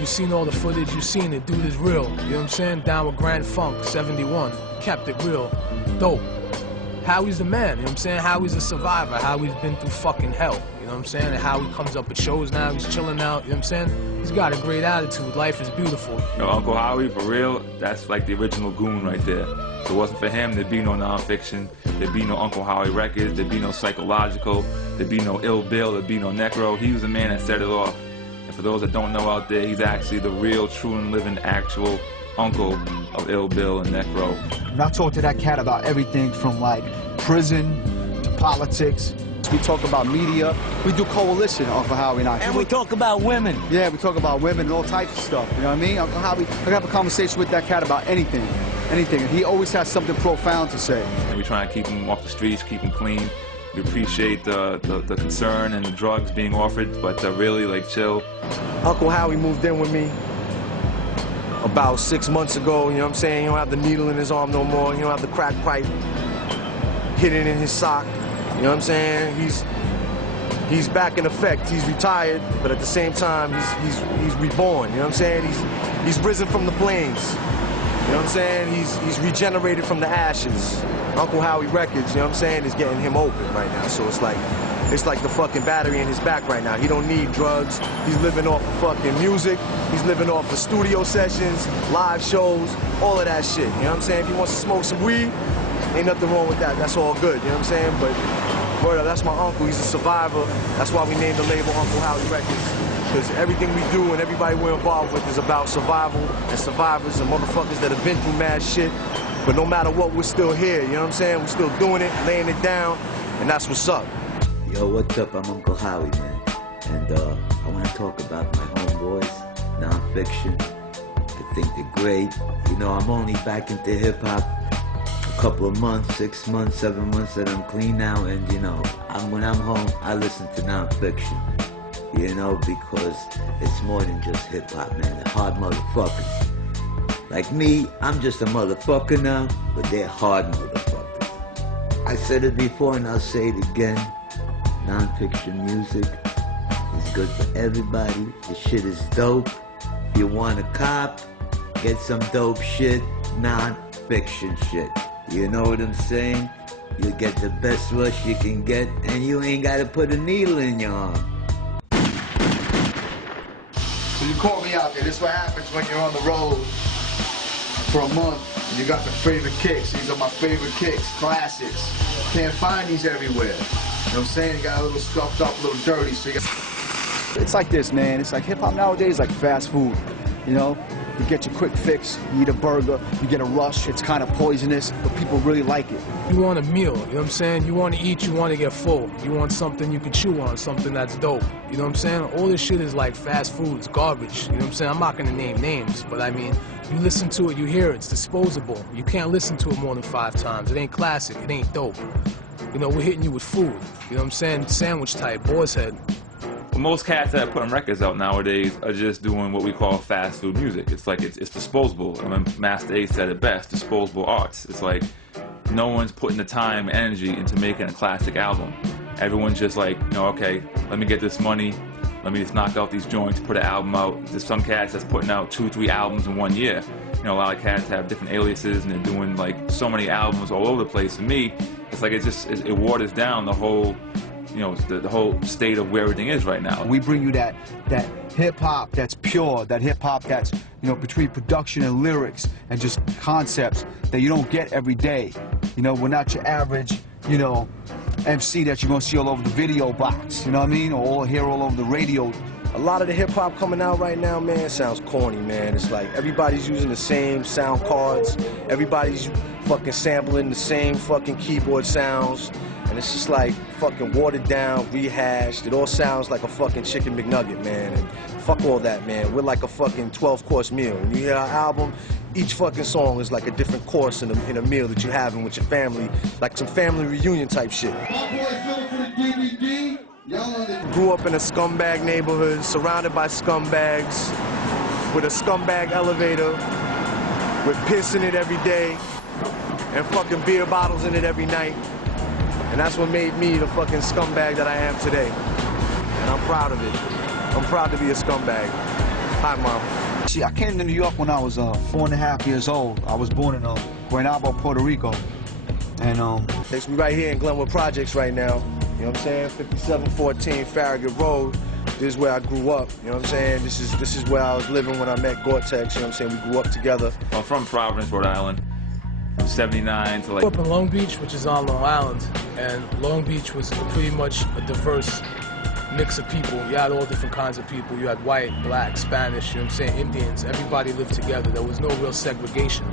You seen all the footage, you seen it, dude is real. You know what I'm saying? Down with Grand Funk, 71. Kept it real. Dope. Howie's the man, you know what I'm saying? Howie's a survivor. Howie's been through fucking hell, you know what I'm saying? And how he comes up at shows now, he's chilling out, you know what I'm saying? He's got a great attitude. Life is beautiful. Yo, Uncle Howie, for real, that's like the original goon right there. If it wasn't for him, there'd be no nonfiction, there'd be no Uncle Howie records, there'd be no psychological, there'd be no Ill Bill, there'd be no Necro. He was the man that set it off. And for those that don't know out there, he's actually the real, true and living, actual uncle of Ill Bill and Necro. And I talk to that cat about everything from like prison to politics. We talk about media. We do coalition, Uncle Howie and I. And we talk about women. Yeah, we talk about women and all types of stuff. You know what I mean? Uncle Howie, I can have a conversation with that cat about anything. Anything. And he always has something profound to say. And we try and keep him off the streets, keep him clean. We appreciate the concern and the drugs being offered, but really, like, chill. Uncle Howie moved in with me about 6 months ago, you know what I'm saying? He don't have the needle in his arm no more. He don't have the crack pipe hidden in his sock. You know what I'm saying? He's back in effect. He's retired, but at the same time, he's reborn. You know what I'm saying? He's risen from the flames. You know what I'm saying? He's regenerated from the ashes. Uncle Howie Records, you know what I'm saying, is getting him open right now. So it's like the fucking battery in his back right now. He don't need drugs. He's living off of fucking music. He's living off of studio sessions, live shows, all of that shit. You know what I'm saying? If he wants to smoke some weed, ain't nothing wrong with that. That's all good, you know what I'm saying? But word up, that's my uncle. He's a survivor. That's why we named the label Uncle Howie Records. Because everything we do and everybody we're involved with is about survival and survivors and motherfuckers that have been through mad shit. But no matter what, we're still here, you know what I'm saying? We're still doing it, laying it down, and that's what's up. Yo, what's up? I'm Uncle Howie, man. And I want to talk about my homeboys, non-fiction. I think they're great. You know, I'm only back into hip-hop a couple of months, 6 months, 7 months that I'm clean now. And, you know, when I'm home, I listen to non-fiction. You know, because it's more than just hip-hop, man. They're hard motherfuckers. Like me, I'm just a motherfucker now, but they're hard motherfuckers. I said it before and I'll say it again. Non-fiction music is good for everybody. The shit is dope. If you want a cop, get some dope shit, non-fiction shit. You know what I'm saying? You get the best rush you can get, and you ain't gotta put a needle in your arm. So you call me out there. This is what happens when you're on the road for a month and you got the favorite kicks. These are my favorite kicks, classics. Can't find these everywhere. You know what I'm saying? You got a little scuffed up, a little dirty, so you got... It's like this, man. It's like hip-hop nowadays is like fast food, you know? You get your quick fix, you eat a burger, you get a rush, it's kind of poisonous, but people really like it. You want a meal, you know what I'm saying? You want to eat, you want to get full. You want something you can chew on, something that's dope. You know what I'm saying? All this shit is like fast food, it's garbage. You know what I'm saying? I'm not going to name names, but I mean, you listen to it, you hear it, it's disposable. You can't listen to it more than 5 times. It ain't classic, it ain't dope. You know, we're hitting you with food. You know what I'm saying? Sandwich type, boar's head. Most cats that are putting records out nowadays are just doing what we call fast food music. It's like it's disposable. I mean, Master A said it best, disposable arts. It's like no one's putting the time and energy into making a classic album. Everyone's just like, you know, okay, let me get this money, let me just knock out these joints, put an album out. There's some cats that's putting out 2 or 3 albums in 1 year. You know, a lot of cats have different aliases and they're doing like so many albums all over the place. For me, it's like it waters down the whole, you know, the whole state of where everything is right now. We bring you that hip-hop that's pure, that hip-hop that's, you know, between production and lyrics and just concepts that you don't get every day. You know, we're not your average, you know, MC that you're gonna see all over the video box, you know what I mean, or hear all over the radio. A lot of the hip-hop coming out right now, man, sounds corny, man. It's like everybody's using the same sound cards. Everybody's fucking sampling the same fucking keyboard sounds. And it's just like fucking watered down, rehashed. It all sounds like a fucking chicken McNugget, man. And fuck all that, man. We're like a fucking 12-course meal. When you hear our album, each fucking song is like a different course in a meal that you're having with your family, like some family reunion type shit. Grew up in a scumbag neighborhood, surrounded by scumbags, with a scumbag elevator, with piss in it every day, and fucking beer bottles in it every night. And that's what made me the fucking scumbag that I am today. And I'm proud of it. I'm proud to be a scumbag. Hi, Mom. See, I came to New York when I was 4.5 years old. I was born in Guaynabo, Puerto Rico. And Takes me right here in Glenwood Projects right now. You know what I'm saying? 5714 Farragut Road. This is where I grew up. You know what I'm saying? This is where I was living when I met Gore-Tex. You know what I'm saying? We grew up together. I'm from Providence, Rhode Island. From 79 to like... I grew up in Long Beach, which is on Long Island. And Long Beach was pretty much a diverse mix of people. You had all different kinds of people. You had white, black, Spanish, you know what I'm saying, Indians. Everybody lived together. There was no real segregation.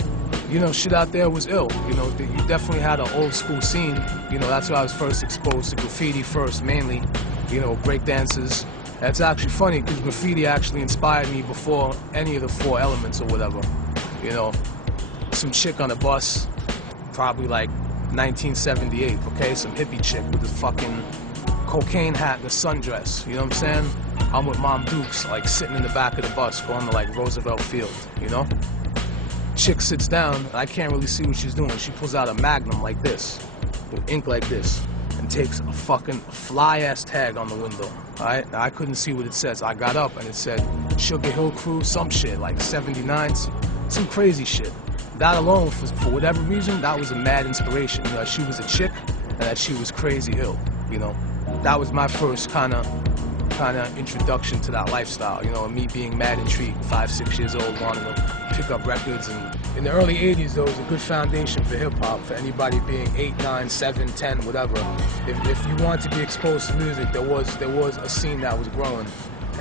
You know, shit out there was ill. You know, you definitely had an old school scene. You know, that's where I was first exposed to graffiti first, mainly. You know, break dances. That's actually funny because graffiti actually inspired me before any of the 4 elements or whatever. You know, some chick on a bus, probably like 1978, okay? Some hippie chick with a fucking cocaine hat and a sundress, you know what I'm saying? I'm with Mom Dukes, like sitting in the back of the bus going to like Roosevelt Field, you know? Chick sits down, I can't really see what she's doing. She pulls out a Magnum like this, with ink like this, and takes a fucking fly-ass tag on the window, alright? Now, I couldn't see what it says. I got up and it said Sugar Hill Crew, some shit, like 79, some crazy shit. That alone, for whatever reason, that was a mad inspiration. You know, that she was a chick and that she was crazy ill, you know? That was my first kind of introduction to that lifestyle, you know, me being mad intrigued, 5, 6 years old, wanting to pick up records. And in the early 80s, there was a good foundation for hip-hop, for anybody being 8, 9, 7, 10, whatever. If you wanted to be exposed to music, there was a scene that was growing.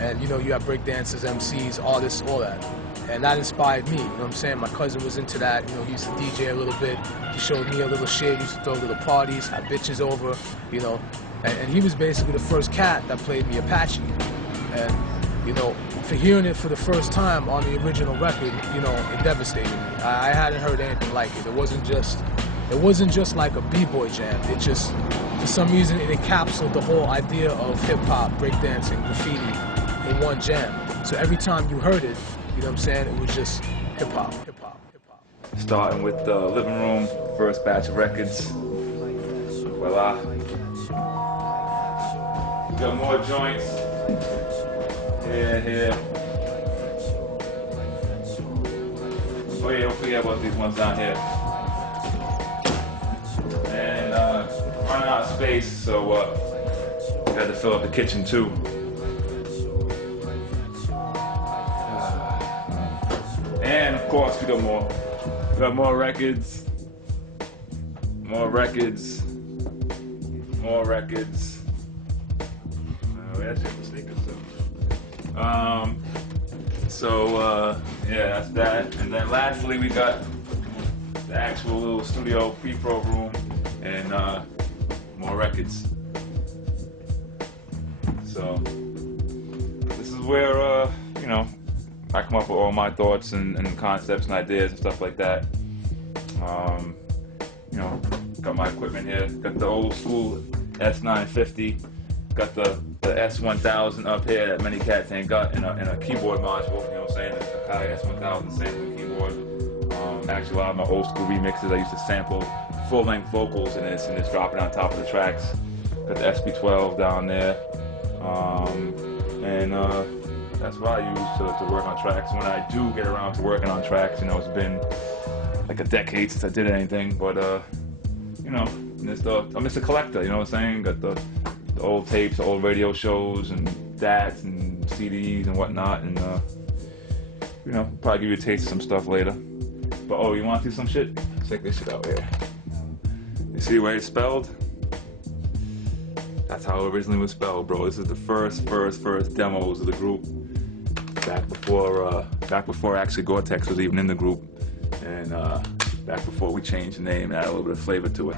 And, you know, you have breakdancers, MCs, artists, all that. And that inspired me, you know what I'm saying? My cousin was into that, you know, he used to DJ a little bit. He showed me a little shit, he used to throw little parties, have bitches over, you know. And he was basically the first cat that played me Apache. And, you know, for hearing it for the first time on the original record, you know, it devastated me. I hadn't heard anything like it. It wasn't just like a B-boy jam. It just, for some reason, it encapsulated the whole idea of hip-hop, breakdancing, graffiti in one jam. So every time you heard it, you know what I'm saying, it was just hip-hop, hip-hop, hip-hop. Starting with the living room, first batch of records. Voila. Got more joints. Here. Oh yeah, don't forget about these ones down here. And running out of space, so got to fill up the kitchen too. And of course, we got more. We got more records. More records. More records. That's just the sneakers too. Yeah, that's that. And then lastly, we got the actual little studio pre-pro room and more records. So this is where you know, I come up with all my thoughts and concepts and ideas and stuff like that. You know, got my equipment here. Got the old school S950. Got the S1000 up here that many cats ain't got in a keyboard module. You know what I'm saying? The Sakai S1000 sampling keyboard. Actually, a lot of my old school remixes, I used to sample full-length vocals in this and just drop it on top of the tracks. Got the SP12 down there. That's what I use to work on tracks. When I do get around to working on tracks, you know, it's been like a decade since I did anything, but you know, I'm just a collector, you know what I'm saying? Got the old tapes, the old radio shows, and DATs and CDs and whatnot, and you know, probably give you a taste of some stuff later. But oh, you want to see some shit? Check this shit out here. You see the way it's spelled? That's how it originally was spelled, bro. This is the first demos of the group. Back before actually Gore-Tex was even in the group, and back before we changed the name and added a little bit of flavor to it.